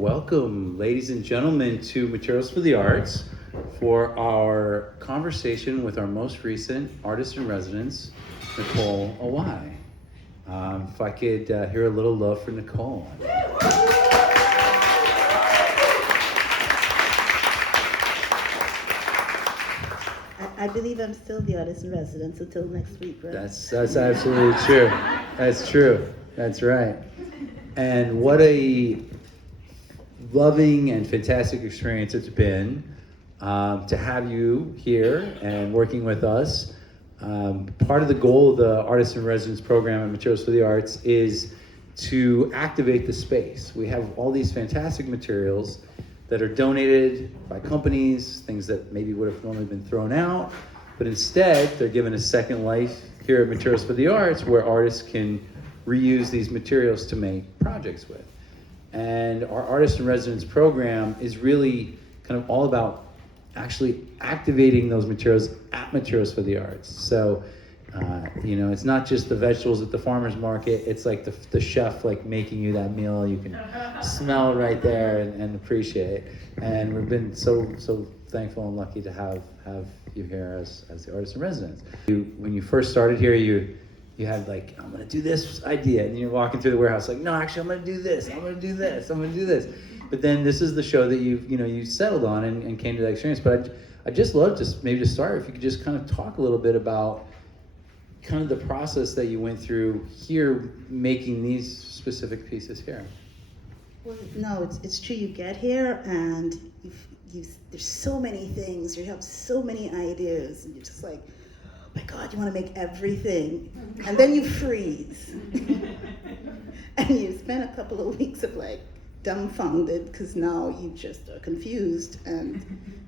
welcome, ladies and gentlemen, to Materials for the Arts for our conversation with our most recent artist-in-residence, Nicole Awai. If I could hear a little love for Nicole. I believe I'm still the artist-in-residence until next week, right? That's absolutely true. That's true. That's right. And what a loving and fantastic experience it's been to have you here and working with us. Part of the goal of the Artist-in-Residence program at Materials for the Arts is to activate the space. We have all these fantastic materials that are donated by companies, things that maybe would have normally been thrown out, but instead they're given a second life here at Materials for the Arts, where artists can reuse these materials to make projects with. And our Artist-in-Residence program is really kind of all about actually activating those materials at Materials for the Arts. So, it's not just the vegetables at the farmer's market, it's like the chef like making you that meal. You can smell it right there and appreciate it. And we've been so thankful and lucky to have you here as the Artist-in-Residence. When you first started here, you had like, I'm gonna do this idea, and you're walking through the warehouse like, no, actually I'm gonna do this, I'm gonna do this, I'm gonna do this. But then this is the show that you settled on and came to that experience. But I'd just love to maybe to start, if you could just kind of talk a little bit about kind of the process that you went through here making these specific pieces here. Well, no, it's true. You get here and there's so many things. You have so many ideas, and you're just like, oh my God, you want to make everything, and then you freeze, and you spend a couple of weeks of like dumbfounded because now you just are confused and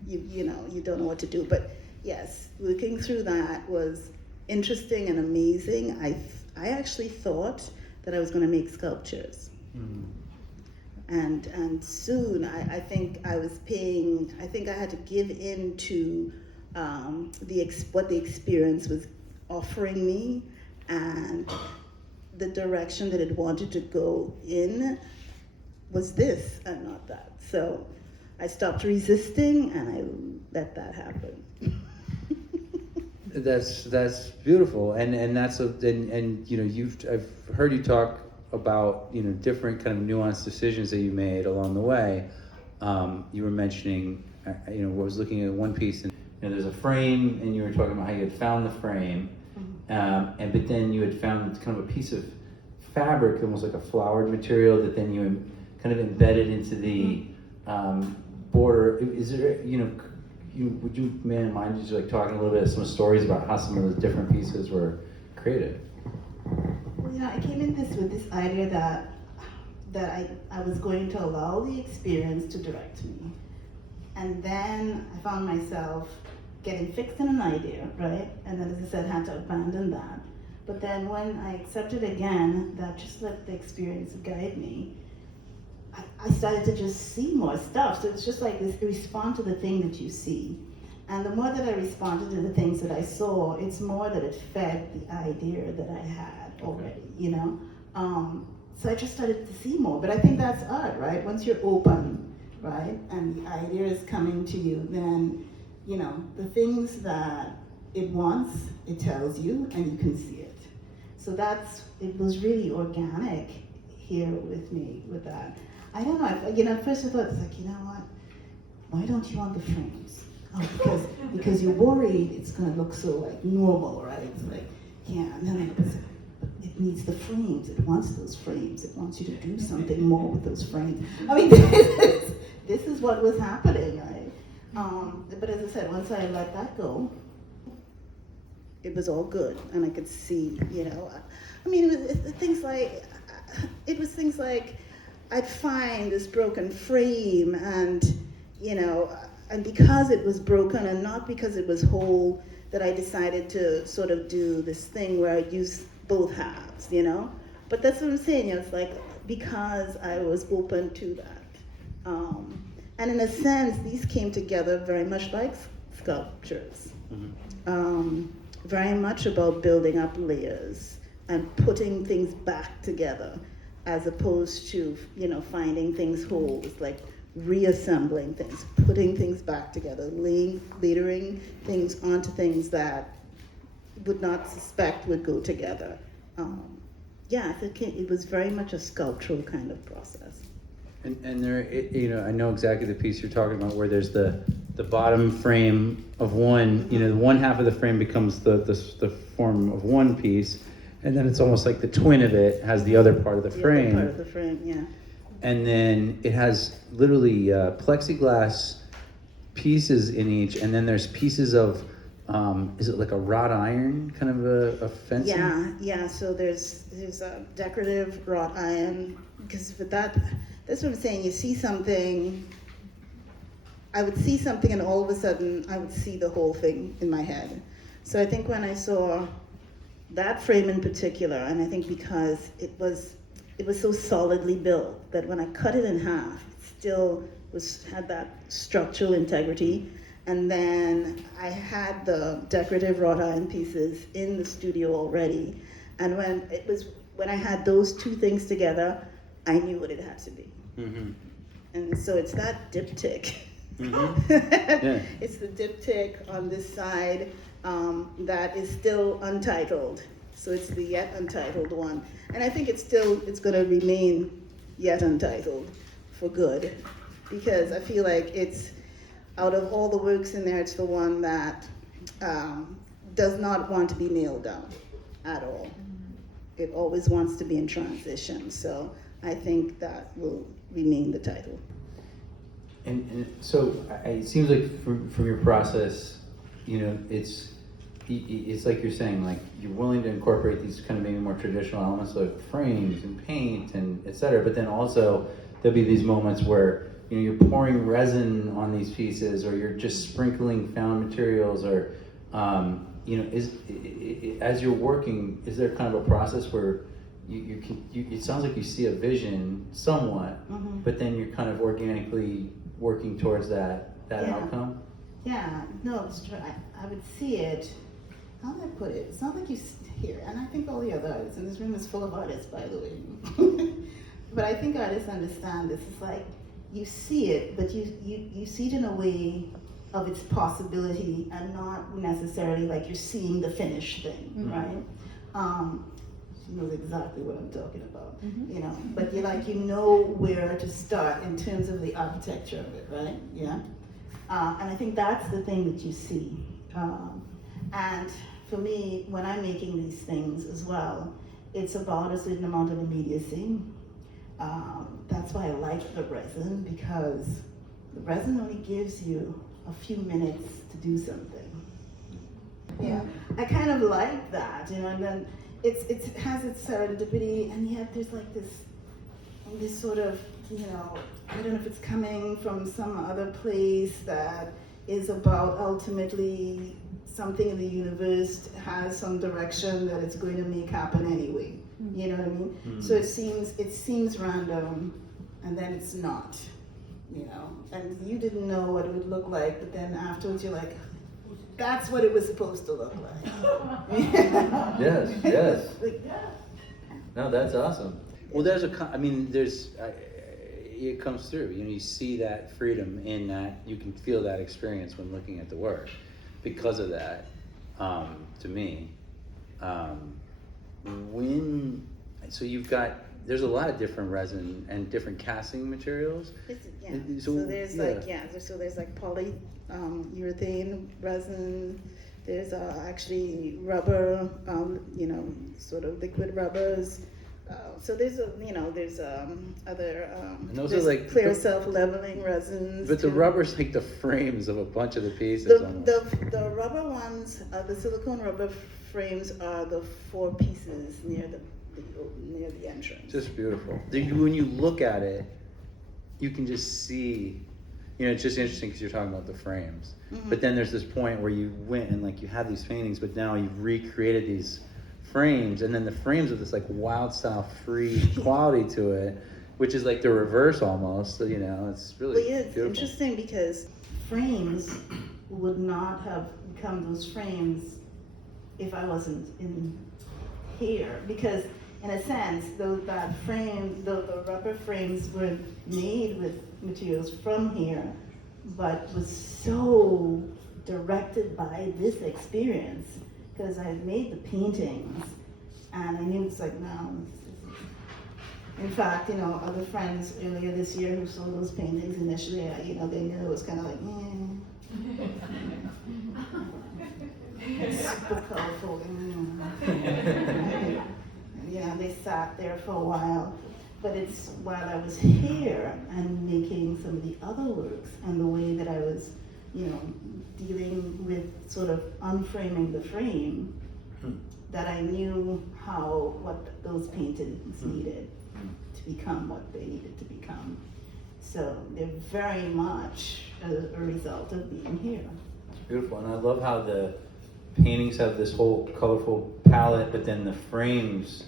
you don't know what to do. But yes, looking through that was interesting and amazing. I actually thought that I was going to make sculptures. Mm. And soon I think I had to give in to what the experience was offering me, and the direction that it wanted to go in was this and not that. So I stopped resisting and I let that happen. That's beautiful, and I've heard you talk about different kind of nuanced decisions that you made along the way. You were mentioning, I was looking at one piece, and there's a frame, and you were talking about how you had found the frame, but then you had found kind of a piece of fabric, almost like a flowered material, that then you kind of embedded into the border. Is there would you mind just like talking a little bit of some stories about how some of the different pieces were created? Well, I came in with this idea that I was going to allow the experience to direct me. And then I found myself getting fixed in an idea, right? And then, as I said, had to abandon that. But then when I accepted again that just let the experience guide me, I started to just see more stuff. So it's just like this, respond to the thing that you see. And the more that I responded to the things that I saw, it's more that it fed the idea that I had already, So I just started to see more. But I think that's art, right? Once you're open, right, and the idea is coming to you, then, the things that it wants, it tells you, and you can see it. So it was really organic here with me with that. I don't know, at first I thought, it's like, what? Why don't you want the frames? Oh, because you're worried it's gonna look so like normal, right? It's like, yeah, no, it needs the frames. It wants those frames. It wants you to do something more with those frames. I mean, this is what was happening, right? But as I said, once I let that go, it was all good, and I could see, I mean, it was things like, I'd find this broken frame, and and because it was broken and not because it was whole, that I decided to sort of do this thing where I'd use both halves, But that's what I'm saying, it's like, because I was open to that. And in a sense, these came together very much like sculptures. Mm-hmm. Very much about building up layers and putting things back together. as opposed to, finding things whole. It's like reassembling things, putting things back together, layering things onto things that would not suspect would go together. I think it was very much a sculptural kind of process. And there, I know exactly the piece you're talking about, where there's the bottom frame of one, one half of the frame becomes the form of one piece, and then it's almost like the twin of it has the other part of the frame. Other part of the frame, yeah. And then it has literally plexiglass pieces in each, and then there's pieces of, is it like a wrought iron kind of a fencing? Yeah. So there's a decorative wrought iron, because with that's what I'm saying. You see something. I would see something, and all of a sudden, I would see the whole thing in my head. So I think when I saw that frame in particular, and I think because it was so solidly built that when I cut it in half, it still had that structural integrity. And then I had the decorative wrought iron pieces in the studio already. And when I had those two things together, I knew what it had to be. Mm-hmm. And so it's that diptych. Mm-hmm. Yeah. It's the diptych on this side that is still untitled. So it's the yet untitled one. And I think it's going to remain yet untitled for good, because I feel like it's, out of all the works in there, it's the one that does not want to be nailed down at all. It always wants to be in transition. So I think that will remain the title. And so it seems like from your process, it's like you're saying, like you're willing to incorporate these kind of maybe more traditional elements like frames and paint and et cetera, but then also there'll be these moments where you're pouring resin on these pieces, or you're just sprinkling found materials, or as you're working, is there kind of a process where you it sounds like you see a vision somewhat, Mm-hmm. but then you're kind of organically working towards that outcome? Yeah, no, it's true. I would see it. How do I put it? It's not like you here, and I think all the other artists, and this room is full of artists, by the way. But I think artists understand this. It's like you see it, but you see it in a way of its possibility, and not necessarily like you're seeing the finished thing, Mm-hmm. right? She knows exactly what I'm talking about, Mm-hmm. But you know where to start in terms of the architecture of it, right? Yeah. And I think that's the thing that you see. And for me, when I'm making these things as well, it's about a certain amount of immediacy. That's why I like the resin, because the resin only gives you a few minutes to do something. Yeah, I kind of like that, and then it has its serendipity, and yet there's like this sort of, I don't know if it's coming from some other place that is about ultimately something in the universe has some direction that it's going to make happen anyway. Mm-hmm. You know what I mean? Mm-hmm. So it seems random, and then it's not. And you didn't know what it would look like, but then afterwards you're like, that's what it was supposed to look like. Yes. Like, yeah. No, that's awesome. Well, it comes through. You see that freedom in that. You can feel that experience when looking at the work, because of that. To me, there's a lot of different resin and different casting materials. So there's like poly urethane resin. There's actually rubber, sort of liquid rubbers. So there's other And those there's are like clear self-leveling resins. But the too. rubber's like the frames of a bunch of the pieces. The rubber ones, the silicone rubber frames are the 4 pieces near the entrance. Just beautiful. When you look at it, you can just see. It's just interesting because you're talking about the frames. Mm-hmm. But then there's this point where you went and you have these paintings, but now you've recreated these frames, and then the frames with this wild style free quality to it, which is like the reverse almost. So, it's really it's beautiful. interesting because frames would not have become those frames if I wasn't in here, because in a sense, that frame, the rubber frames were made with materials from here, but was so directed by this experience, because I made the paintings, and I knew it's like, no. In fact, other friends earlier this year who saw those paintings initially, they knew it was kind of like, super colorful. They sat there for a while. But it's while I was here and making some of the other works and the way that I was, dealing with sort of unframing the frame, that I knew what those paintings needed to become what they needed to become. So they're very much a result of being here. It's beautiful, and I love how the paintings have this whole colorful palette, but then the frames,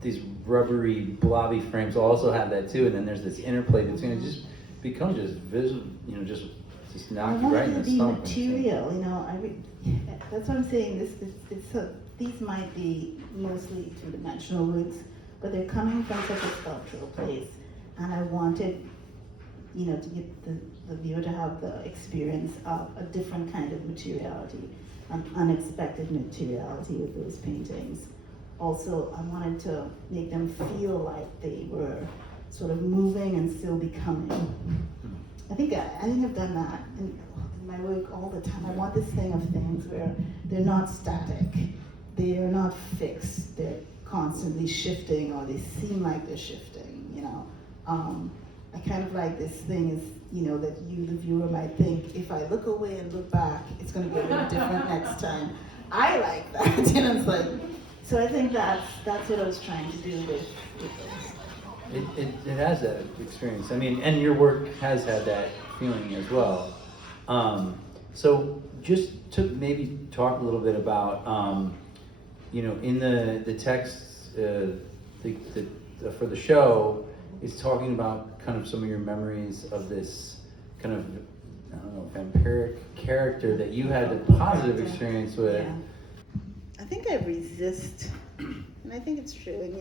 these rubbery, blobby frames also have that too, and then there's this interplay between it. Just becomes just visual, just knock you right in the stomach. Material, that's what I'm saying. These might be mostly two-dimensional works, but they're coming from such a sculptural place, and I wanted, to get the viewer to have the experience of a different kind of materiality, an unexpected materiality with those paintings. Also, I wanted to make them feel like they were sort of moving and still becoming. I think I've done that in my work all the time. I want this thing of things where they're not static, they are not fixed, they're constantly shifting, or they seem like they're shifting. I kind of like this thing is, that you, the viewer, might think, if I look away and look back, it's going to be a little different next time. I like that, it's like. So I think that's what I was trying to do with this. It has that experience. I mean, and your work has had that feeling as well. So just to maybe talk a little bit about, in the text for the show, it's talking about kind of some of your memories of this kind of, I don't know, vampiric character that you had a positive experience with. Yeah. I think I resist, and I think it's true in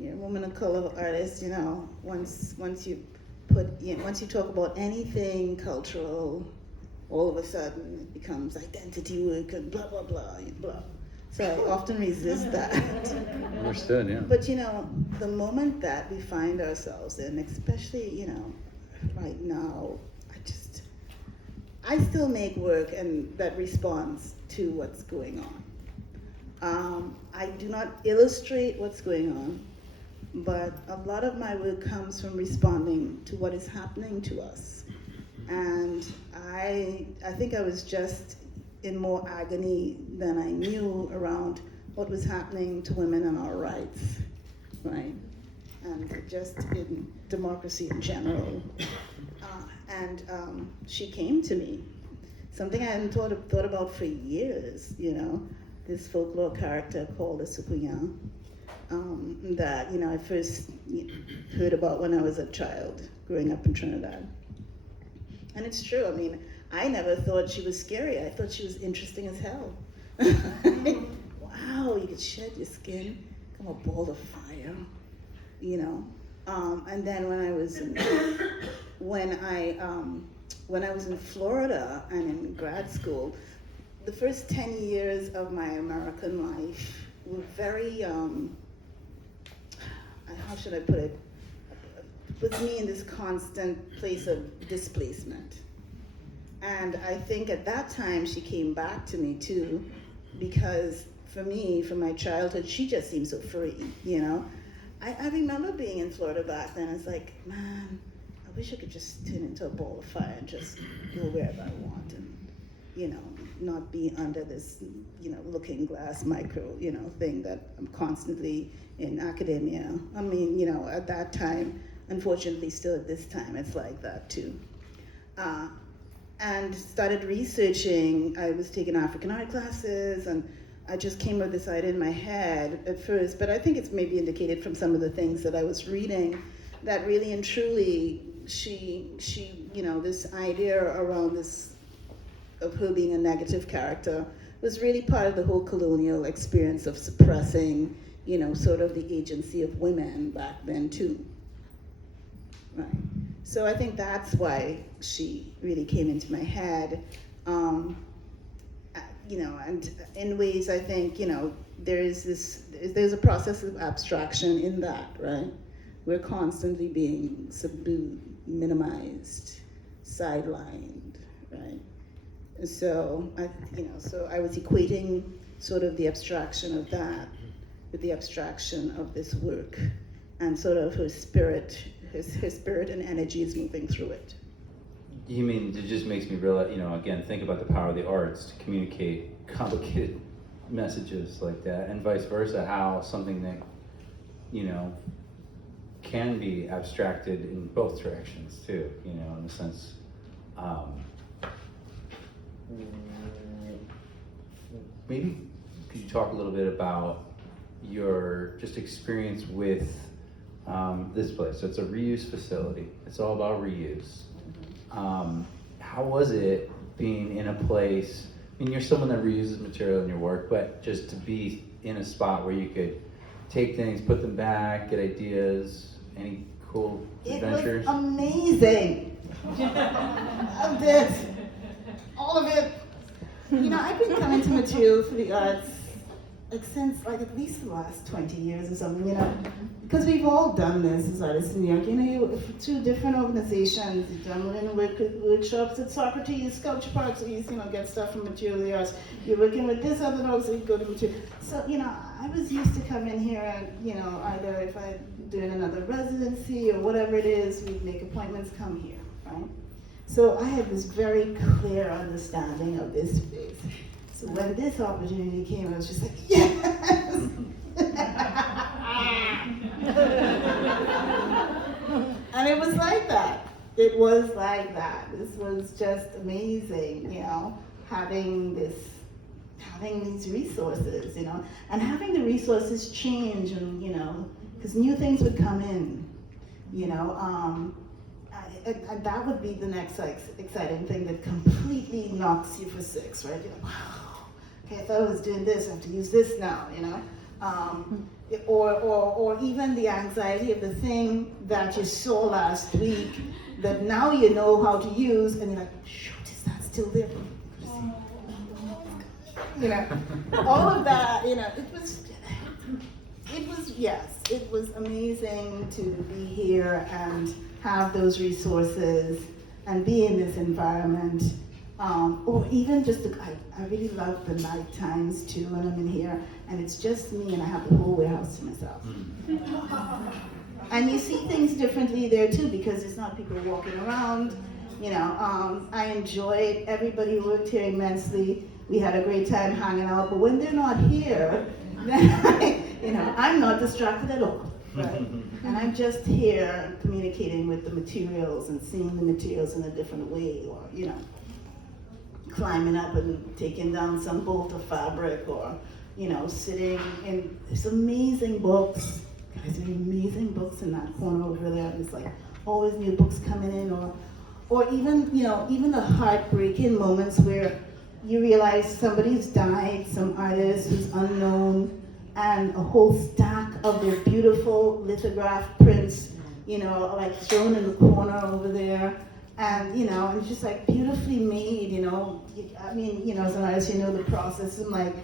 your woman of color artist, once you talk about anything cultural, all of a sudden it becomes identity work and blah, blah, blah, blah. So I often resist that. Understood, yeah. But the moment that we find ourselves in, especially, right now, I still make work and that responds to what's going on. I do not illustrate what's going on, but a lot of my work comes from responding to what is happening to us. And I think I was just in more agony than I knew around what was happening to women and our rights, right? And just in democracy in general. She came to me, something I hadn't thought about for years, this folklore character called the Sukuyan, that I first heard about when I was a child growing up in Trinidad. And it's true, I never thought she was scary. I thought she was interesting as hell. Wow, you could shed your skin, become a ball of fire, And then when I was in Florida and in grad school, the first 10 years of my American life were very, how should I put it, puts me in this constant place of displacement. And I think at that time she came back to me too, because for me, from my childhood, she just seemed so free, I remember being in Florida back then. It's like, man, I wish I could just turn into a ball of fire and just go wherever I want and, not be under this, looking glass micro, thing that I'm constantly in academia. At that time, unfortunately still at this time, it's like that too. And started researching. I was taking African art classes, and I just came with this idea in my head at first, but I think it's maybe indicated from some of the things that I was reading, that really and truly she this idea around this, of her being a negative character, was really part of the whole colonial experience of suppressing, you know, sort of the agency of women back then too, right? So I think that's why she really came into my head. You know, and in ways I think, you know, there's a process of abstraction in that, right? We're constantly being subdued, minimized, sidelined, right? And so so I was equating sort of the abstraction of that with the abstraction of this work, and sort of her spirit and energy is moving through it. You mean, it just makes me realize, you know, again, think about the power of the arts to communicate complicated messages like that, and vice versa, how something that, you know, can be abstracted in both directions too, you know, in the sense, maybe could you talk a little bit about your just experience with this place? So it's a reuse facility, it's all about reuse. How was it being in a place, I mean, you're someone that reuses material in your work, but just to be in a spot where you could take things, put them back, get ideas, any cool adventures? It was amazing. Loved it. All of it. You know, I've been coming to material for the arts like since like at least the last 20 years or something, you know, because we've all done this as artists in New York. You know, through different organizations, you've done workshops at Socrates, Sculpture Parks, you know, get stuff from material arts. You're working with this other org, so you go to material. So, you know, I was used to come in here and, you know, either if I'm doing another residency or whatever it is, we'd make appointments, come here, right? So I had this very clear understanding of this space. So when this opportunity came, I was just like, yes! And it was like that. It was like that. This was just amazing, you know, having these resources, you know, and having the resources change, and, you know, because new things would come in, you know, and that would be the next exciting thing that completely knocks you for six, right? You're like, wow, okay, I thought I was doing this, I have to use this now, you know? Or even the anxiety of the thing that you saw last week that now you know how to use, and you're like, shoot, is that still there? You know, all of that, you know, it was amazing to be here and have those resources and be in this environment. Or even just, I really love the night times too when I'm in here, and it's just me and I have the whole warehouse to myself. And you see things differently there too, because there's not people walking around, you know. I enjoyed, everybody worked here immensely. We had a great time hanging out, but when they're not here, then you know, I'm not distracted at all, right? And I'm just here communicating with the materials and seeing the materials in a different way, or, you know, climbing up and taking down some bolt of fabric, or, you know, sitting in these amazing books. Guys, there are amazing books in that corner over there. There's like always new books coming in, or even, you know, even the heartbreaking moments where you realize somebody's died, some artist who's unknown, and a whole stack of their beautiful lithograph prints, you know, like thrown in the corner over there. And, you know, it's just like beautifully made, you know. I mean, you know, as an artist, you know the process, and like,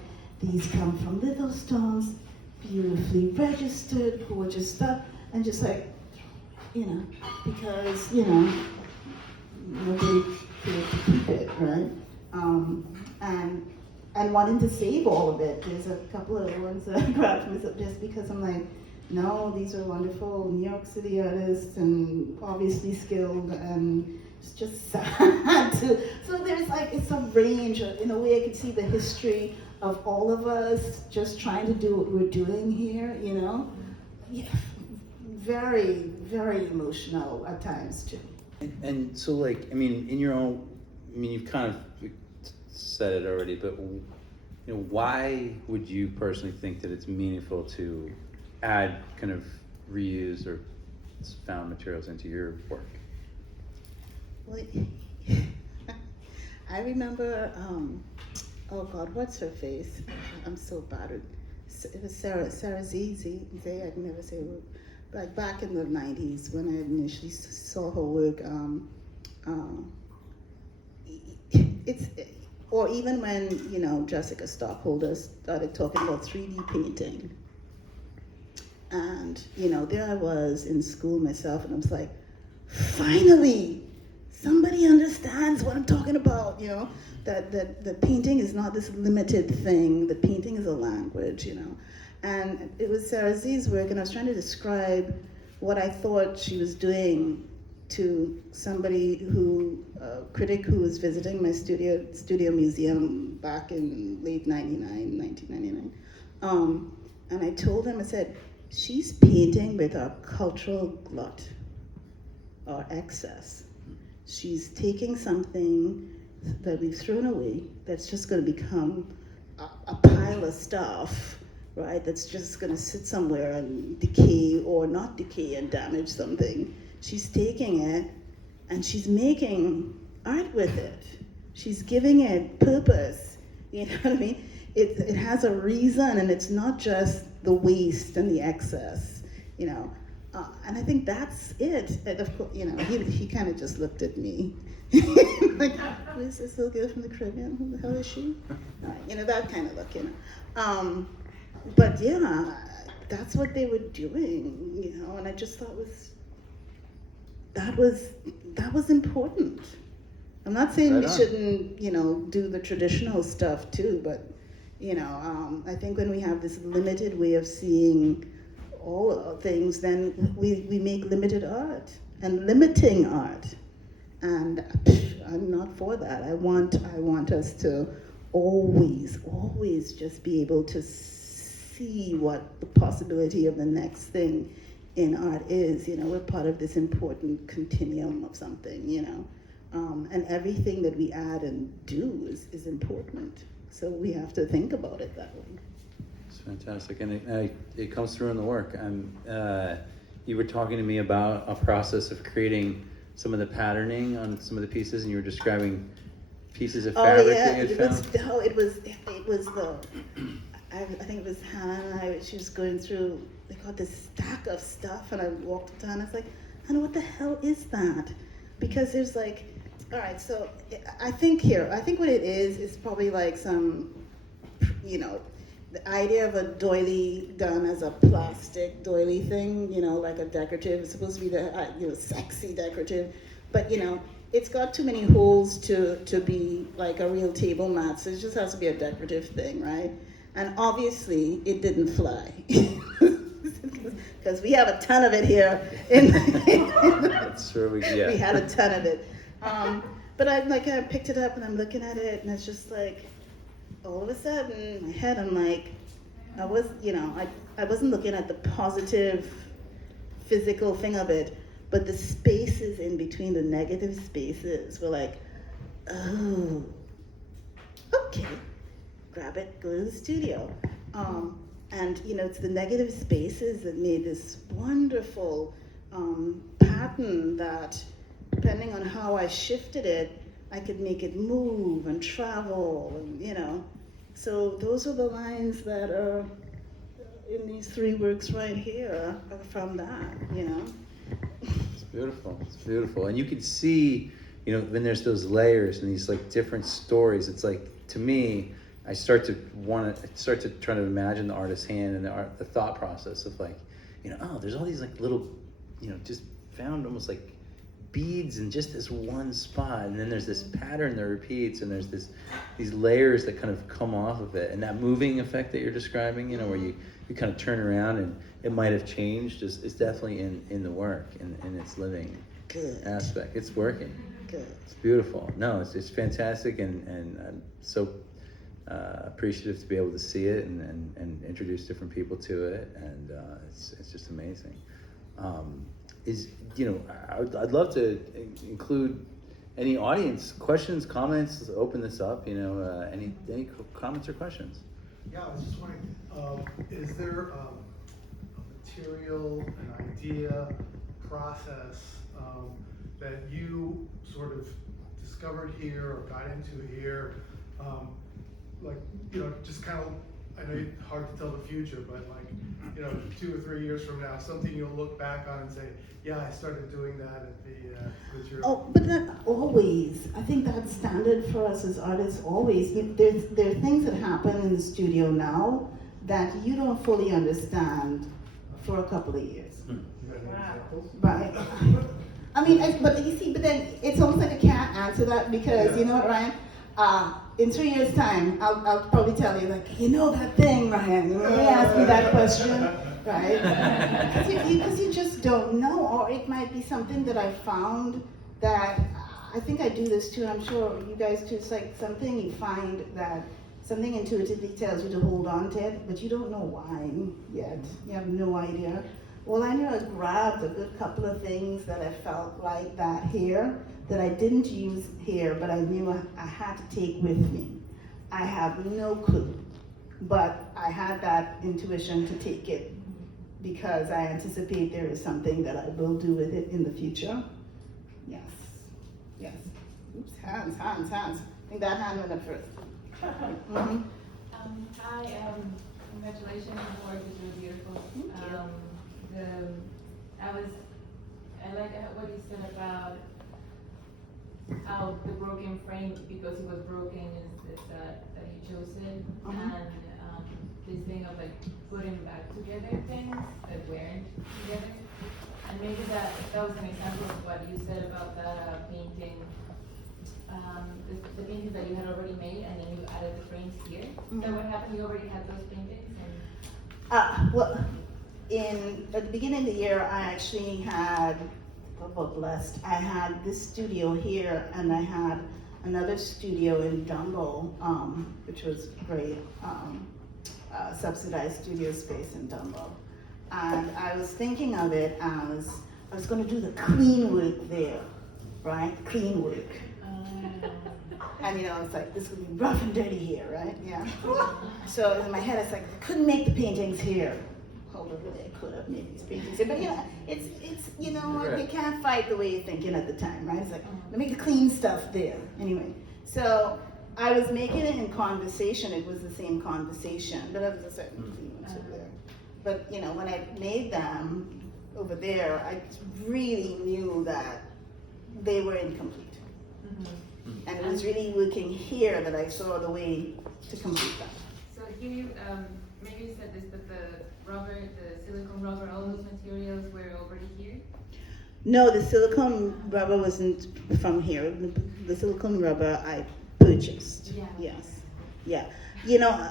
these come from little stones, beautifully registered, gorgeous stuff, and just like, you know, because, you know, nobody cared to keep it, right? And wanting to save all of it. There's a couple of other ones that I grabbed myself just because I'm like, no, these are wonderful New York City artists and obviously skilled, and it's just sad too. So there's like, it's a range. In a way I could see the history of all of us just trying to do what we're doing here, you know? Yeah, very, very emotional at times too. And so, like, I mean, in your own, I mean, you've kind of said it already, but, you know, why would you personally think that it's meaningful to add kind of reused or found materials into your work? Well, I remember, oh God, what's her face? I'm so bad at it was Sarah Z, I can never say her work. Like back in the 90s when I initially saw her work, it's, or even when, you know, Jessica Stockholder started talking about 3D painting. And, you know, there I was in school myself, and I was like, finally, somebody understands what I'm talking about, you know, that painting is not this limited thing, that painting is a language, you know. And it was Sarah Z's work, and I was trying to describe what I thought she was doing to somebody who, a critic who was visiting my studio museum back in late 1999. And I told him, I said, she's painting with our cultural glut, our excess. She's taking something that we've thrown away that's just going to become a pile of stuff, right? That's just going to sit somewhere and decay or not decay and damage something. She's taking it and she's making art with it. She's giving it purpose. You know what I mean? It has a reason, and it's not just the waste and the excess, you know. And I think that's it. And of course, you know, he kind of just looked at me, like, who is this little girl from the Caribbean? Who the hell is she? You know, that kind of look, you know. But yeah, that's what they were doing, you know. And I just thought that was important. I'm not saying Right we on. shouldn't, you know, do the traditional stuff too, but you know, I think when we have this limited way of seeing all things, then we make limited art and limiting art. And I'm not for that. I want us to always just be able to see what the possibility of the next thing in art is. You know, we're part of this important continuum of something, you know. And everything that we add and do is important. So we have to think about it that way. It's fantastic, and it comes through in the work. You were talking to me about a process of creating some of the patterning on some of the pieces, and you were describing pieces of fabric that you had found. It was the, I think it was Hannah and I, she was going through, they got this stack of stuff, and I walked down, I was like, Hannah, what the hell is that? Because there's like, all right, so I think what it is probably like some, you know, the idea of a doily done as a plastic doily thing, you know, like a decorative, it's supposed to be the, you know, sexy decorative, but you know, it's got too many holes to be like a real table mat, so it just has to be a decorative thing, right? And obviously, it didn't fly. Because we have a ton of it here. That's true, We had a ton of it. But I picked it up and I'm looking at it, and it's just like, all of a sudden, in my head, I'm like, I wasn't looking at the positive physical thing of it, but the spaces in between, the negative spaces were like, oh, okay, grab it, go to the studio. And you know, it's the negative spaces that made this wonderful pattern that, depending on how I shifted it, I could make it move and travel, and you know. So those are the lines that are in these three works right here are from that, you know. It's beautiful, and you can see, you know, when there's those layers and these like different stories. It's like, to me, I start to try to imagine the artist's hand and the thought process of like, you know, oh, there's all these like little, you know, just found almost like beads in just this one spot, and then there's this pattern that repeats, and there's these layers that kind of come off of it, and that moving effect that you're describing, you know, where you kind of turn around and it might have changed is definitely in the work and in its living aspect. It's working. Good. It's beautiful. No, it's fantastic, and I'm so appreciative to be able to see it and introduce different people to it, and it's just amazing. I'd love to include any audience questions, comments. Open this up. You know, any comments or questions? Yeah, I was just wondering, is there a material, an idea, process that you sort of discovered here or got into here, like, you know, just kind of, I know it's hard to tell the future, but like, 2 or 3 years from now, something you'll look back on and say, yeah, I started doing that at the material. Oh, but that always, I think that's standard for us as artists always. There are things that happen in the studio now that you don't fully understand for a couple of years. You got any examples? Right. I mean, but you see, but then it's almost like I can't answer that because, you know what, Ryan? In 3 years' time, I'll probably tell you, like, that thing, Ryan, you may ask me that question, right? Because you just don't know, or it might be something that I found that, I think I do this too, I'm sure you guys too, it's like something you find that something intuitively tells you to hold on to it, but you don't know why yet, you have no idea. Well, I know I grabbed a good couple of things that I felt like that here, that I didn't use here, but I knew I had to take with me. I have no clue, but I had that intuition to take it because I anticipate there is something that I will do with it in the future. Yes, yes. Oops, hands. I think that hand went up first. Mm-hmm. Hi, congratulations, your work is really beautiful. Thank you. I like what you said about how the broken frame, because it was broken, is that you chose it, and this thing of like putting back together things that weren't together, and maybe that was an example of what you said about that painting, the paintings that you had already made, and then you added the frames here. Is that what happened? You already had those paintings? Well, at the beginning of the year, I actually had, blessed, I had this studio here, and I had another studio in Dumbo, which was great, subsidized studio space in Dumbo. And I was thinking of it as, I was gonna do the clean work there, right? Clean work. And it's like, this would be rough and dirty here, right? Yeah. So in my head, it's like, I couldn't make the paintings here. Hold over there, could have made these paintings here. But it's you can't fight the way you're thinking at the time, right? It's like, let me make the clean stuff there. Anyway, so I was making it in conversation. It was the same conversation, but there was a certain cleanness over there. But when I made them over there, I really knew that they were incomplete. And it was really working here that I saw the way to complete them. So here you, maybe you said this, but the rubber, the silicone rubber, all those materials were already here? No, the silicone rubber wasn't from here. The silicone rubber I purchased. Yeah. Yes. Yeah.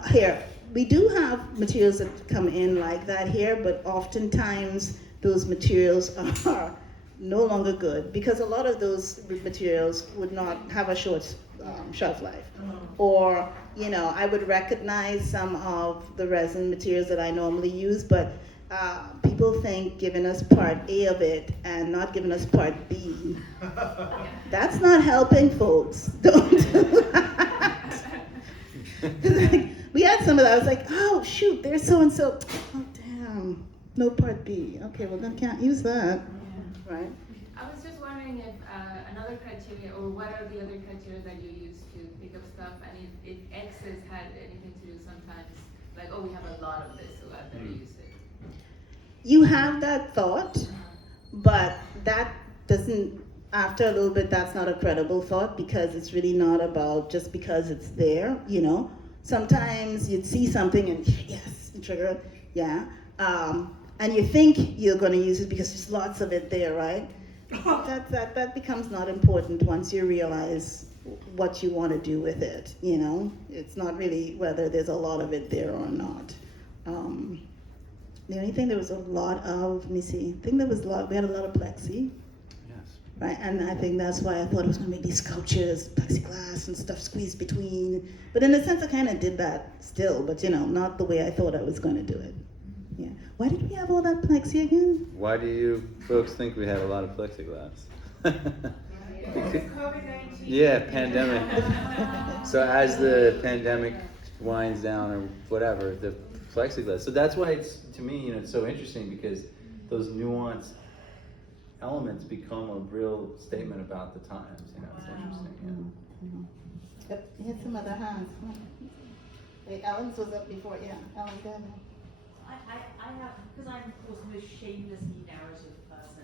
Here, we do have materials that come in like that here, but oftentimes those materials are no longer good because a lot of those materials would not have a short shelf life. Or, I would recognize some of the resin materials that I normally use, but people think giving us part A of it and not giving us part B. That's not helping folks. Don't do that. We had some of that. I was like, oh shoot, there's so and so. Oh damn, no part B. Okay, well then can't use that. Right. I was just wondering if another criteria, or what are the other criteria that you use to pick up stuff, and if excess had anything to do sometimes, like, oh, we have a lot of this, so I better use it. You have that thought, but that doesn't, after a little bit, that's not a credible thought because it's really not about just because it's there, Sometimes you'd see something and yes, trigger, yeah. And you think you're going to use it because there's lots of it there, right? That becomes not important once you realize what you want to do with it, It's not really whether there's a lot of it there or not. The only thing there was a lot of, let me see, I think we had a lot of plexi. Yes. Right, and I think that's why I thought it was going to be these sculptures, plexiglass and stuff squeezed between. But in a sense, I kind of did that still, but not the way I thought I was going to do it. Yeah. Why did we have all that plexi again? Why do you folks think we have a lot of plexiglass? COVID-19. Yeah, pandemic. So as the pandemic winds down or whatever, the plexiglass. So that's why it's, to me, it's so interesting because those nuanced elements become a real statement about the times. It's interesting. Yeah. Yep, hit some other hands. Wait, Ellen's was up before, yeah, Ellen, go ahead. I have, because I'm of course the most shamelessly narrative person,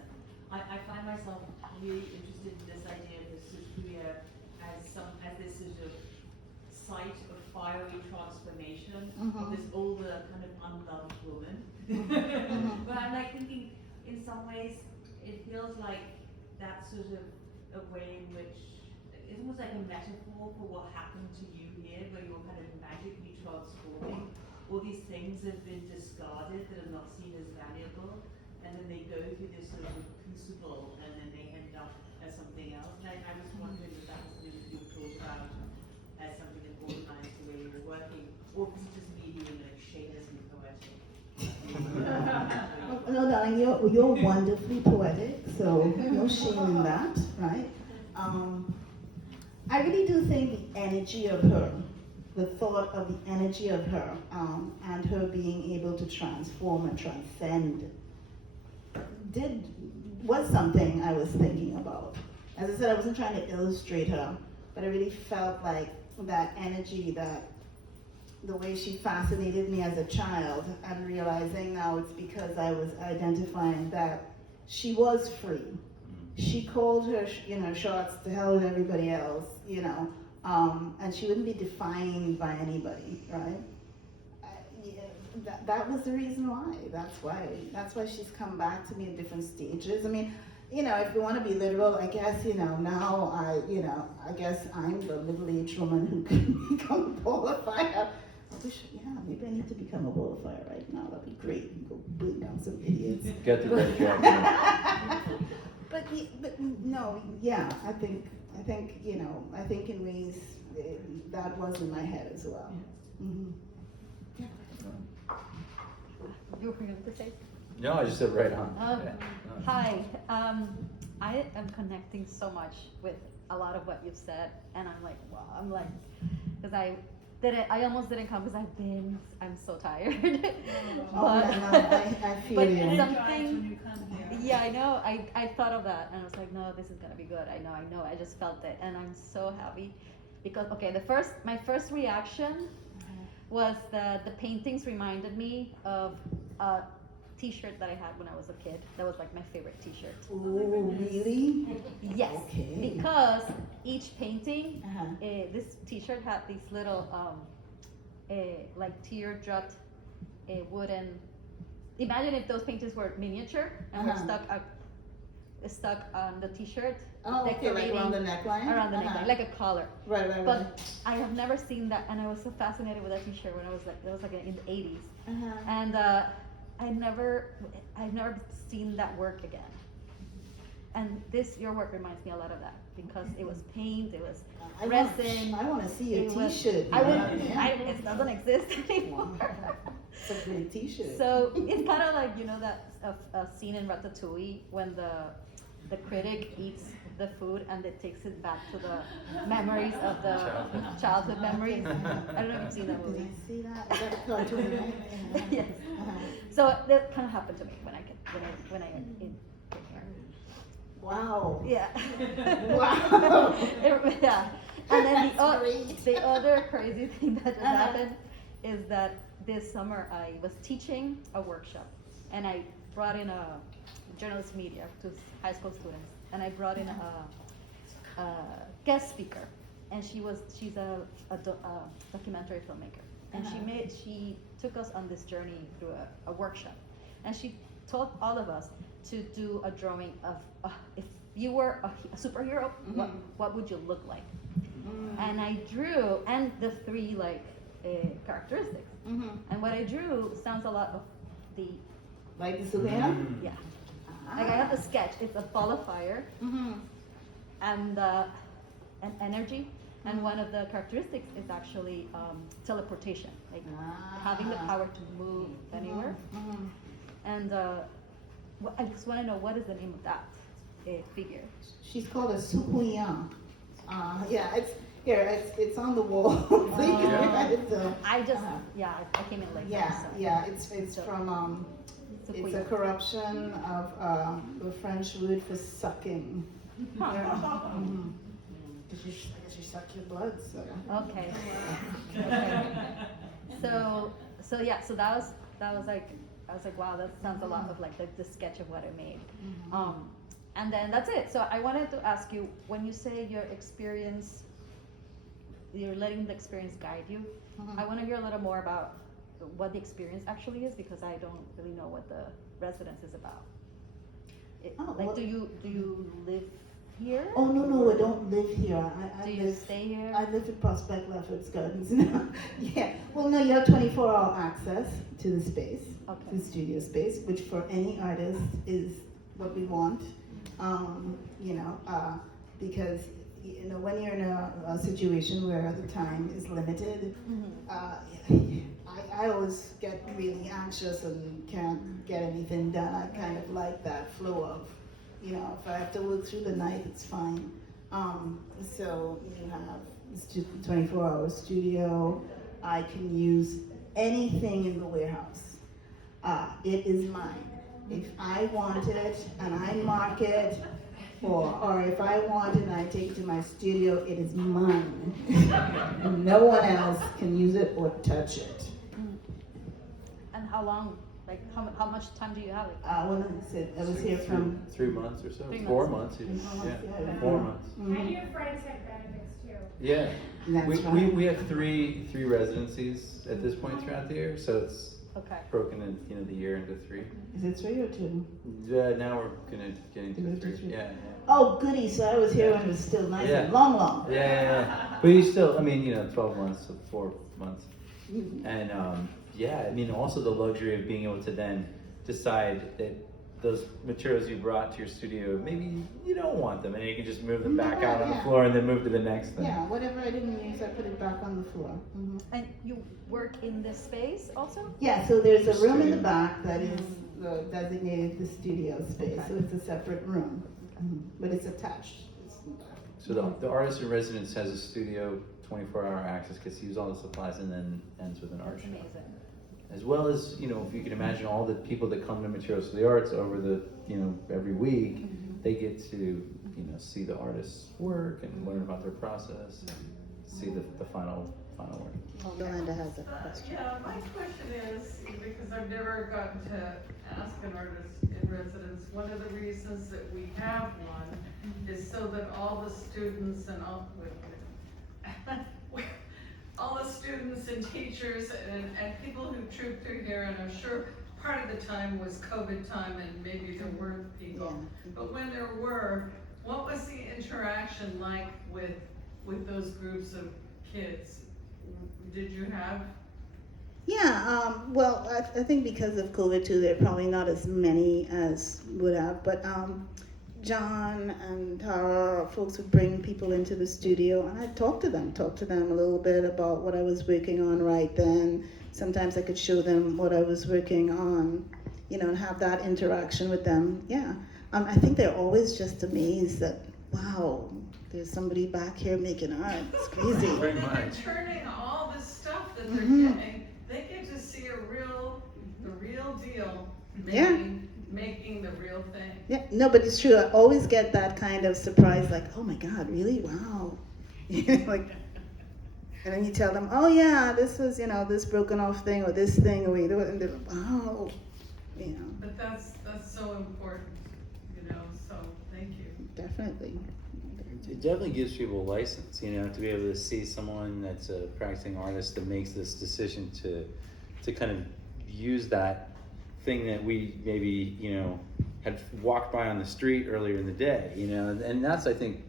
I find myself really interested in this idea of the Sutuya as this sort of site of fiery transformation of this older kind of unloved woman. But I'm like thinking, in some ways, it feels like that's sort of a way in which it's almost like a metaphor for what happened to you here, where you're kind of magically transforming. All these things have been discarded that are not seen as valuable, and then they go through this sort of crucible, and then they end up as something else. And I was wondering if that was something that you thought about as something that organized the way you were working, or was it just me being like shamelessly poetic? No, darling, you're wonderfully poetic, so no shame in that, right? I really do think the energy of her, the thought of the energy of her, and her being able to transform and transcend, was something I was thinking about. As I said, I wasn't trying to illustrate her, but I really felt like that energy, that the way she fascinated me as a child, and realizing now it's because I was identifying that she was free. She called her, shots to hell with everybody else, and she wouldn't be defined by anybody, right? That was the reason why. That's why she's come back to me at different stages. I mean, if you want to be literal, I guess, now I guess I'm the middle-aged woman who can become a ball of fire. Maybe I need to become a ball of fire right now. That'd be great. Go burn down some idiots. Get the red jacket. But no, yeah, I think in ways that was in my head as well. Mm-hmm. You were going to say? No, I just said right on. Oh, Yeah. Hi. I am connecting so much with a lot of what you've said, and I'm like, wow. Because I almost didn't come because I'm so tired. I feel but you. something, yeah, I know. I thought of that, and I was like, no, this is gonna be good. I know. I just felt it, and I'm so happy because my first reaction was that the paintings reminded me of a T-shirt that I had when I was a kid. That was like my favorite T-shirt. Oh, really? Yes, Okay. because each painting, Uh-huh. this T-shirt had these little like teardrop wooden. Imagine if those paintings were miniature and were stuck on the T-shirt. Oh, okay, like around the neckline? Around the neckline, like a collar. Right. But I have never seen that, and I was so fascinated with that T-shirt when I was like in the 80s, and I've never seen that work again. And your work reminds me a lot of that because it was paint, it was resin. I want to see a it was- T-shirt. It doesn't exist anymore. It's a great T-shirt. So it's kind of like that scene in Ratatouille when the critic eats the food and it takes it back to the memories of the childhood memories. I don't know if you've seen that Did movie. I see that? Is that a cartoon, right? Yes. So that kind of happened to me when I in here. Wow. Yeah. Wow. Yeah. And then That's great. the other crazy thing that just happened is that this summer I was teaching a workshop, and I brought in a journalist media to high school students, and I brought in a guest speaker, and she's a documentary filmmaker, and she took us on this journey through a workshop, and she taught all of us to do a drawing of if you were a superhero, what would you look like? And I drew, and the three characteristics. And what I drew sounds a lot of the Like the Sudan? yeah. Like I have a sketch. It's a ball of fire and an energy, and one of the characteristics is actually teleportation, like having the power to move anywhere. And I just want to know, what is the name of that figure? She's called a Sukuyan. Yeah, it's on the wall. So you can look at it, so. I came in late. It's from it's a corruption of the French word for sucking. I guess you suck your blood, so. Okay. Okay. So yeah, so that was like, I was like, wow, that sounds a lot of like the sketch of what I made. And then that's it. So I wanted to ask you, when you say your experience, you're letting the experience guide you, I want to hear a little more about what the experience actually is, because I don't really know what the residence is about. Like, well- do you live here? Oh, no, I don't live here. I Do you live, stay here? I live in Prospect Lefferts Gardens now. Yeah, well, no, you have 24-hour access to the space, Okay. to the studio space, which for any artist is what we want. Because when you're in a situation where the time is limited, I always get really anxious and can't get anything done. I kind of like that flow of, if I have to work through the night, it's fine. So you have 24-hour studio. I can use anything in the warehouse. It is mine. If I want it and I mark it, or if I want it and I take it to my studio, it is mine. And no one else can use it or touch it. And how long, like how much time do you have? When I was here from 3 months or so, 3 4 months. months, even. Yeah. Yeah, 4 months. And your friends have benefits too. Yeah, That's we right. we have three residencies at this point throughout the year, so it's Okay. broken in the year into 3. Is it 3 or 2? Now we're gonna get into Into 3. three. Yeah. Oh, goody! So I was here when it was still nice Yeah. and long. Yeah. But you still, 12 months, so 4 months. Mhm. And also the luxury of being able to then decide that those materials you brought to your studio, maybe you don't want them, and you can just move them back out on the Yeah. floor and then move to the next thing. Yeah, whatever I didn't use, I put it back on the floor. And you work in this space also? Yeah, so there's a room in the Studio. back that is designated the studio space, so it's a separate room, but it's attached. So the artist in residence has a studio, 24-hour access, gets to use all the supplies, and then ends with an art That's show. amazing. As well as, if you can imagine all the people that come to Materials for the Arts over the, every week, they get to, see the artist's work and learn about their process, see the final work. Yolanda has a question. Yeah, my question is, because I've never gotten to ask an artist in residence, one of the reasons that we have one is so that all the students and all the students and teachers and people who troop through here, and I'm sure part of the time was COVID time and maybe there weren't people, but when there were, what was the interaction like with those groups of kids? Did you have? Yeah, well, I think because of COVID too, there are probably not as many as would have, but John and Tara, folks would bring people into the studio, and I'd talk to them a little bit about what I was working on right then. Sometimes I could show them what I was working on, and have that interaction with them. Yeah, I think they're always just amazed that, wow, there's somebody back here making art. It's crazy. Very When they're much. turning all this stuff that they're getting, they get to see the real deal, making the real thing. Yeah, no, but it's true. I always get that kind of surprise, like, oh my God, really? Wow. Like, and then you tell them, oh yeah, this was, this broken off thing or this thing, or and they're like, wow. But that's so important, so thank you. Definitely. It definitely gives people a license, to be able to see someone that's a practicing artist that makes this decision to kind of use that thing that we maybe, had walked by on the street earlier in the day, and that's, I think,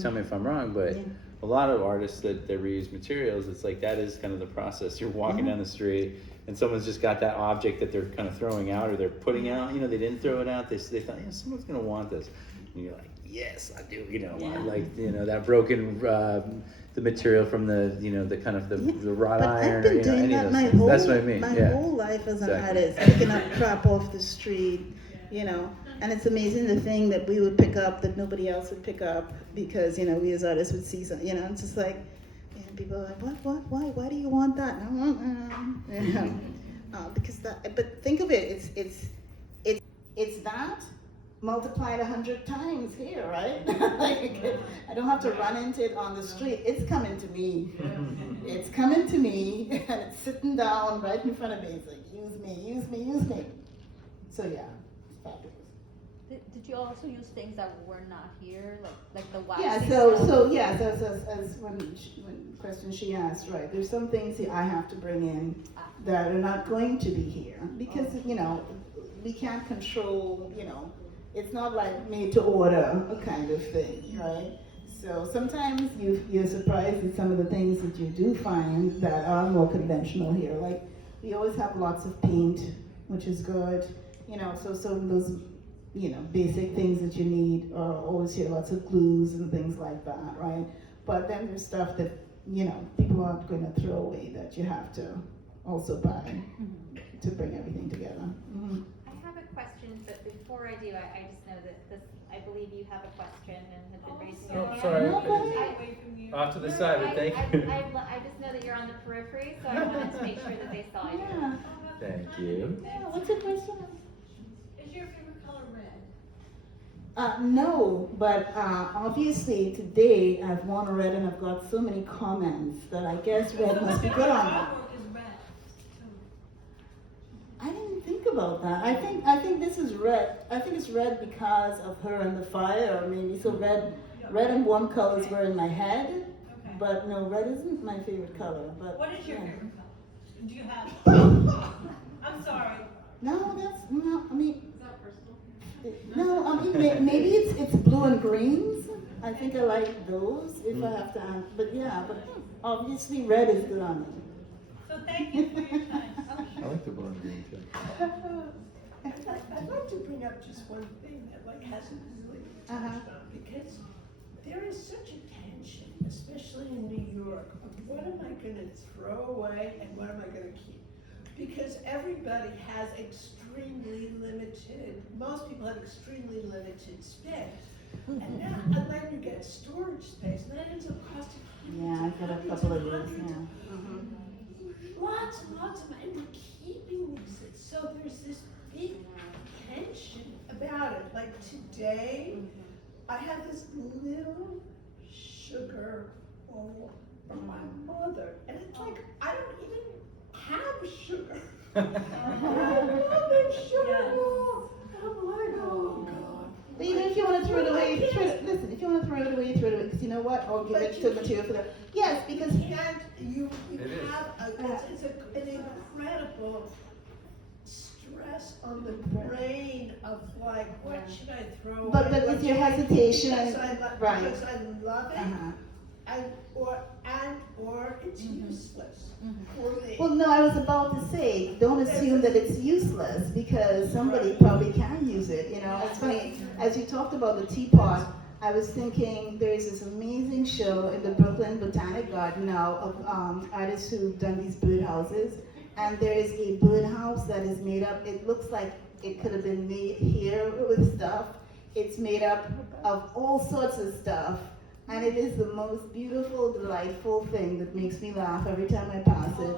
tell me if I'm wrong, but Yeah. a lot of artists that reuse materials, it's like that is kind of the process. You're walking down the street and someone's just got that object that they're kind of throwing out or they're putting out, they didn't throw it out, they thought, someone's gonna want this. And you're like, yes, I do, I like, that broken, the material from the, the kind of the wrought But iron, I've been or, doing any that of my those things. whole, That's what I mean, my yeah. whole life as an Exactly. artist, picking up crap off the street, and it's amazing the thing that we would pick up that nobody else would pick up because, we as artists would see some, it's just like, people are like, what, why do you want that? And I want, because that, but think of it, it's that multiplied 100 times here, right? Like, I don't have to run into it on the street. It's coming to me. It's coming to me, and it's sitting down right in front of me. It's like, use me, use me, use me. So yeah, it's fabulous. Did you also use things that were not here, like the waxy Yeah, stuff? so yes, as when question she asked, right? There's some things that I have to bring in that are not going to be here because we can't control. It's not like made to order a kind of thing, right? So sometimes you're surprised at some of the things that you do find that are more conventional here. Like we always have lots of paint, which is good. So those basic things that you need are always here, lots of glues and things like that, right? But then there's stuff that, people aren't going to throw away that you have to also buy to bring everything together. Mm-hmm. I have a question, but before I do, I just know that I believe you have a question and have been raising your hand. sorry. I- Off to the side, but thank you. I just know that you're on the periphery, so I wanted to make sure that they saw you. Yeah. Thank you. Yeah. What's your question? Is your favorite color red? No, but obviously today I've worn red and I've got so many comments that I guess red must be good on that. Artwork is red, too. I didn't think about that. I think this is red. I think it's red because of her and the fire, or maybe. So red and warm colors were in my head, Okay. but no, red isn't my favorite color. But What is your yeah. favorite color? Do you have? I'm sorry. No, that's no. I mean, Is that personal? no. I mean, maybe it's blue and greens. I think I like those if I have to. But yeah, but obviously red is good on me. So thank you for your time. I like the blue and green too. I'd like to bring up just one thing that hasn't really been touched on, because there is such a tension, especially in New York, of what am I gonna throw away and what am I gonna keep? Because everybody has most people have extremely limited space. And then you get storage space, and that ends up costing Yeah, I've got a hundreds couple of and those. hundreds Yeah. of lots and lots of money, and we're keeping these. So there's this big tension about it. Like today, I have this little sugar bowl from my mother, and it's like I don't even have sugar. I love that sugar bowl. I'm like, oh God. But even if you want to throw it away, listen, if you want to throw it away, throw it away. Because you know what? I'll give But it you to material for that. Yes, because You It is. have it's an incredible stress on the brain of like, what should I throw away? But What with your should I keep hesitation, right. Because I love it, Uh-huh. or it's useless for me. Well, no, I was about to say, don't assume that it's useless because somebody probably can use it. It's funny, as you talked about the teapot, I was thinking there's this amazing show in the Brooklyn Botanic Garden now of artists who've done these birdhouses. And there is a birdhouse that is made up, it looks like it could have been made here with stuff. It's made up of all sorts of stuff. And it is the most beautiful, delightful thing that makes me laugh every time I pass it.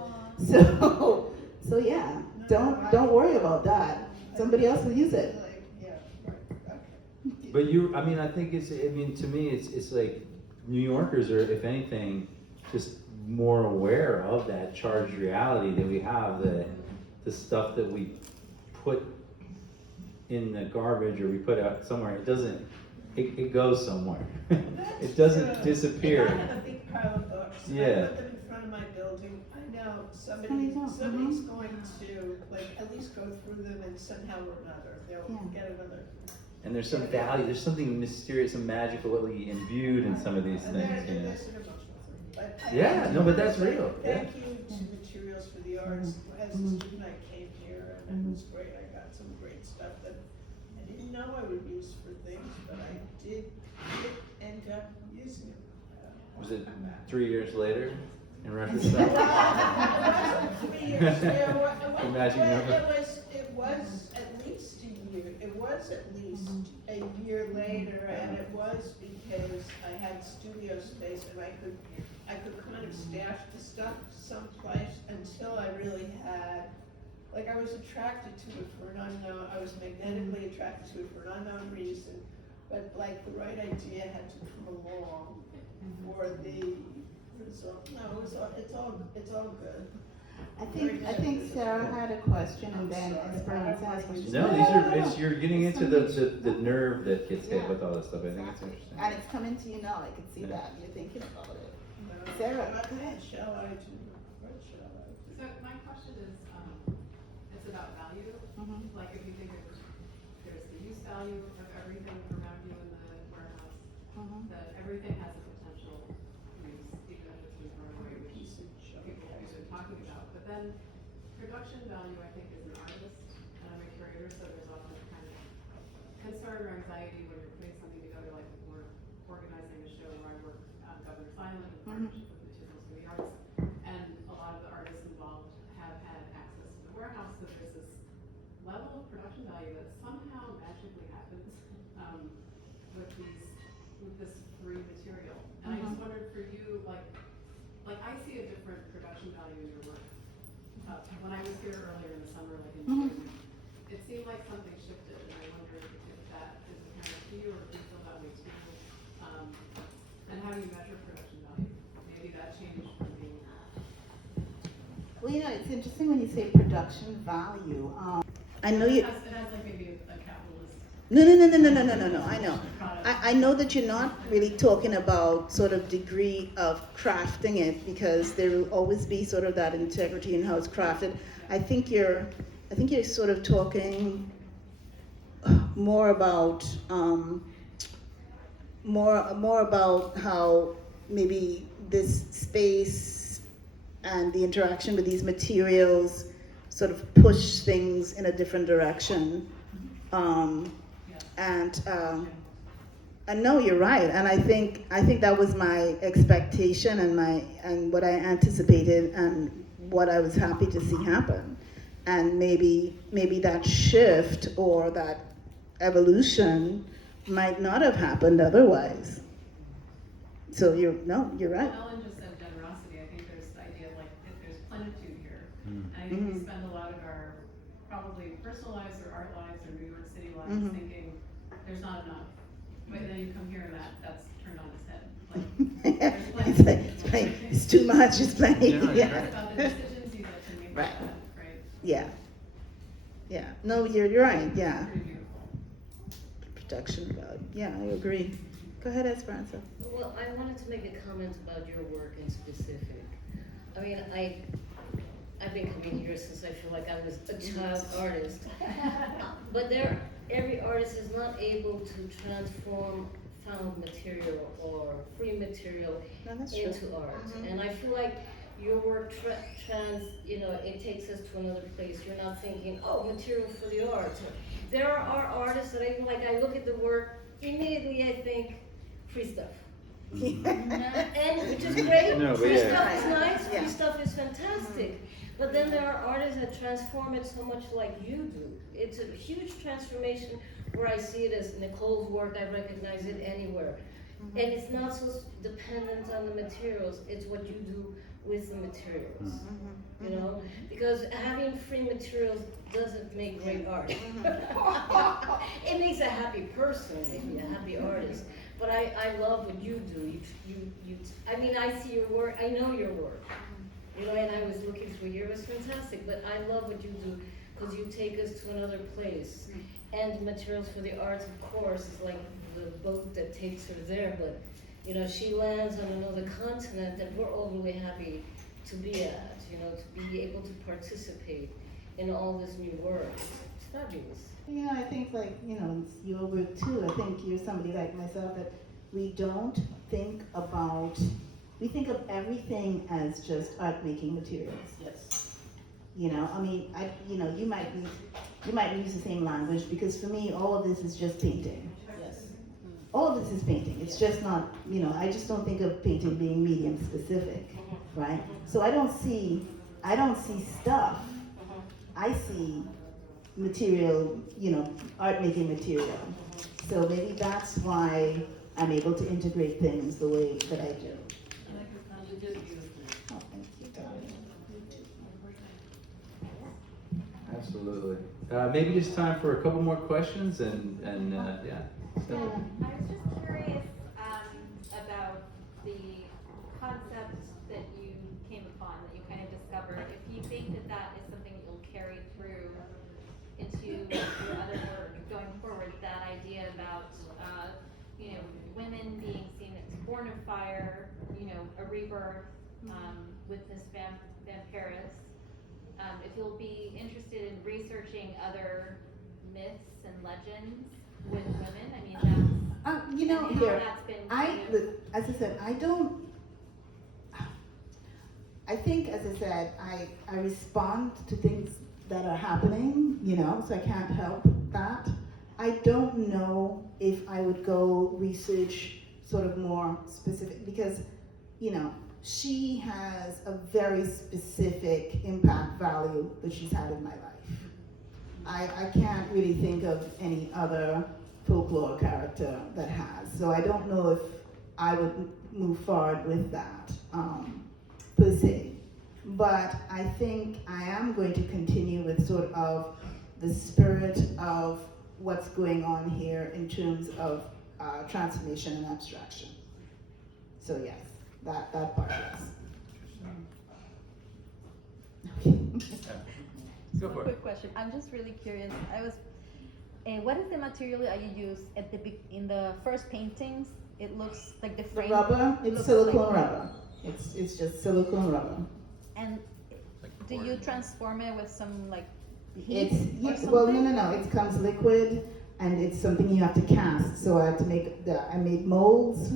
So yeah, don't worry about that. Somebody else will use it. Yeah, right, okay. But I think to me, it's like New Yorkers are, if anything, just more aware of that charged reality that we have, the stuff that we put in the garbage or we put out somewhere, it goes somewhere. It doesn't disappear. And I have a big pile of books. Yeah. I put them in front of my building. I know somebody's going to at least go through them and somehow or another they'll get another. And there's some value, there's something mysterious and magically imbued in some of these And things. there's an emotional thing. But Yeah, no, but that's real. Thank you to Materials for the Arts. As a student, I came here and it was great. I got some great stuff that I didn't know I would use for things, but I did end up using it. Was it 3 years later, in retrospect? 3 years. The magic number. It was at least a year. It was at least a year later, and it was because I had studio space and I could kind of stash the stuff someplace until I really had like I was attracted to it for an unknown, I was magnetically attracted to it for an unknown reason, but like the right idea had to come along for the result. No, it's all good. I think Sarah had a question and then Esperanza has a question. No, you're getting into the nerve that gets hit with all this stuff. I think it's interesting. And it's coming to you now, I can see that, you're thinking about it. No, Sarah. What shall I do? What shall I do? So my question is, it's about value. Mhm. Like if you think of, there's the use value of everything around you in the warehouse, Mhm. that everything has a potential use, even if it's been thrown away, which people have been talking about. But then production value, I think, is an artist and I'm a curator, so there's often kind of concern or anxiety when you're putting something together, like we're organizing a show where I work on Governor's Island in partnership with Materials for the Arts. And a lot of the artists involved have had access to the warehouse, so there's this level of production value that somehow magically happens with this free material. And I just wondered for you, like I see a different production value in your work. When I was here earlier in the summer, like in June, it seemed like something shifted, and I wondered if that is apparent to you or if you feel that way too. And how do you measure production value? Maybe that changed from being. Well, it's interesting when you say production value. I know you. It has like maybe a capitalist. No, I know. I know that you're not really talking about sort of degree of crafting it because there will always be sort of that integrity in how it's crafted. I think you're sort of talking more about more about how maybe this space and the interaction with these materials sort of push things in a different direction. And no, you're right. And I think that was my expectation and what I anticipated and what I was happy to see happen. And maybe that shift or that evolution might not have happened otherwise. So you're right. Well, Ellen just said generosity. I think there's the idea of like if there's plenitude here. And I think we spend a lot of our probably personal lives or art lives or New York City lives thinking there's not enough. But then you come here and that's turned on its head. Like there's plenty. It's too much, it's plenty. Yeah, It's about the decisions you get to make. Right. Right. Yeah. No, you're right, yeah. Pretty beautiful. Production value. Yeah, I agree. Go ahead, Esperanza. Well, I wanted to make a comment about your work in specific. I mean, I've been coming here since I feel like I was a child artist. But every artist is not able to transform found material or free material into art. And I feel like your work it takes us to another place. You're not thinking, oh, material for the arts. There are artists that I look at the work, immediately I think, free stuff. And which is great, free stuff is nice, free stuff is fantastic. But then there are artists that transform it so much like you do. It's a huge transformation where I see it as Nicole's work, I recognize it anywhere. And it's not so dependent on the materials, it's what you do with the materials. You know? Because having free materials doesn't make great art. It makes a happy person, maybe a happy artist. But I love what you do. I see your work, I know your work. And I was looking through here, it was fantastic, but I love what you do because you take us to another place. And materials for the arts, of course, is like the boat that takes her there, but she lands on another continent that we're all really happy to be at, to be able to participate in all this new work. It's fabulous. I think it's your work too. I think you're somebody like myself that we don't think about, we think of everything as just art making materials. Yes. You might use the same language because for me all of this is just painting. Yes. All of this is painting. It's just not, I just don't think of painting being medium specific, right? So I don't see stuff. I see material, art making material. So maybe that's why I'm able to integrate things the way that I do. Oh, thank you, darling. Absolutely. Maybe just time for a couple more questions and yeah. So. I was just curious about the concept that you came upon, that you kind of discovered. If you think that that is something that you'll carry through into your other work going forward, that idea about women being seen as born of fire, a rebirth with Miss Vampiris. If you'll be interested in researching other myths and legends with women, I mean that's and how that's been kind of- as I said, I think, as I said, I respond to things that are happening, so I can't help that. I don't know if I would go research sort of more specific, because, she has a very specific impact value that she's had in my life. I can't really think of any other folklore character that has. So I don't know if I would move forward with that, per se. But I think I am going to continue with sort of the spirit of what's going on here in terms of transformation and abstraction. So yes, that part, yes. Go for it. Quick question. I'm just really curious. What is the material that you use in the first paintings? It looks like the The frame. rubber, it's looks silicone like- rubber. It's just silicone rubber. And do you transform it with some like heat It's or well, something? no. It comes liquid, and it's something you have to cast. So I have to I made molds,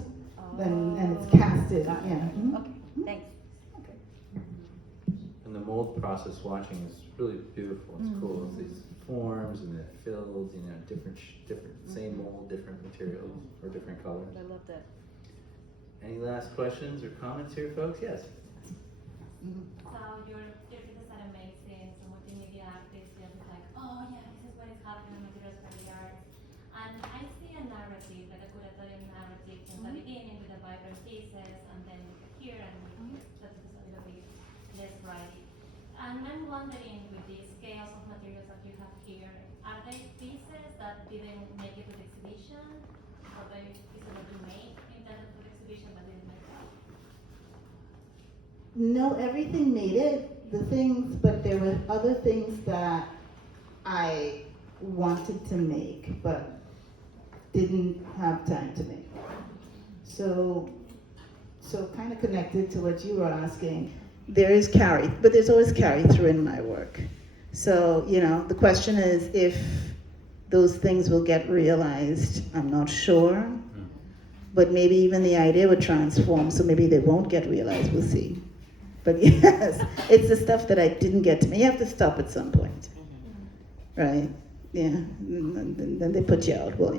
and it's casted. Got it. Yeah. Mhm. Okay. Thanks. And the mold process watching is really beautiful. It's cool. It's these forms and it fills, different same mold, different materials or different colors. I love that. Any last questions or comments here, folks? Yes. So your pieces are amazing. So multimedia artists just like, oh yeah, this is what is happening in materials for the arts. And I see a narrative, like a curatorial narrative from the beginning with the vibrant pieces, and then here and that is a little bit less bright. And I'm wondering, with the scales of materials that you have here, are they pieces that didn't make it to the exhibition, or they pieces that you made intended for the exhibition but didn't make it? No, everything made it. But there were other things that I wanted to make, but didn't have time to make. So kind of connected to what you were asking. There is but there's always carry through in my work. So, the question is if those things will get realized. I'm not sure, but maybe even the idea would transform, so maybe they won't get realized, we'll see. But yes, it's the stuff that I didn't get to. You have to stop at some point, right? Yeah, and then they put you out, well,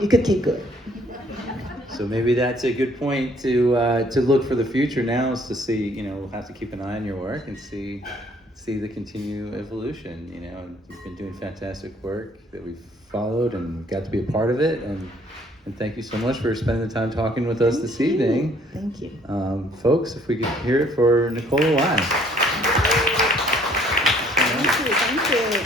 you could keep going. So maybe that's a good point to look for the future now, is to see, we'll have to keep an eye on your work and see the continued evolution. You've been doing fantastic work that we've followed and got to be a part of it, and thank you so much for spending the time talking with us this evening. Thank you. Folks, if we could hear it for Nicole Awai. Thank you.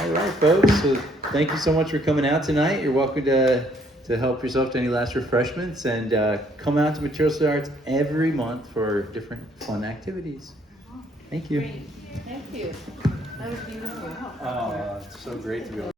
All right, folks. So thank you so much for coming out tonight. You're welcome to help yourself to any last refreshments, and come out to Materials for the Arts every month for different fun activities. Thank you. Thank you. That was beautiful. Oh, it's so great to be able to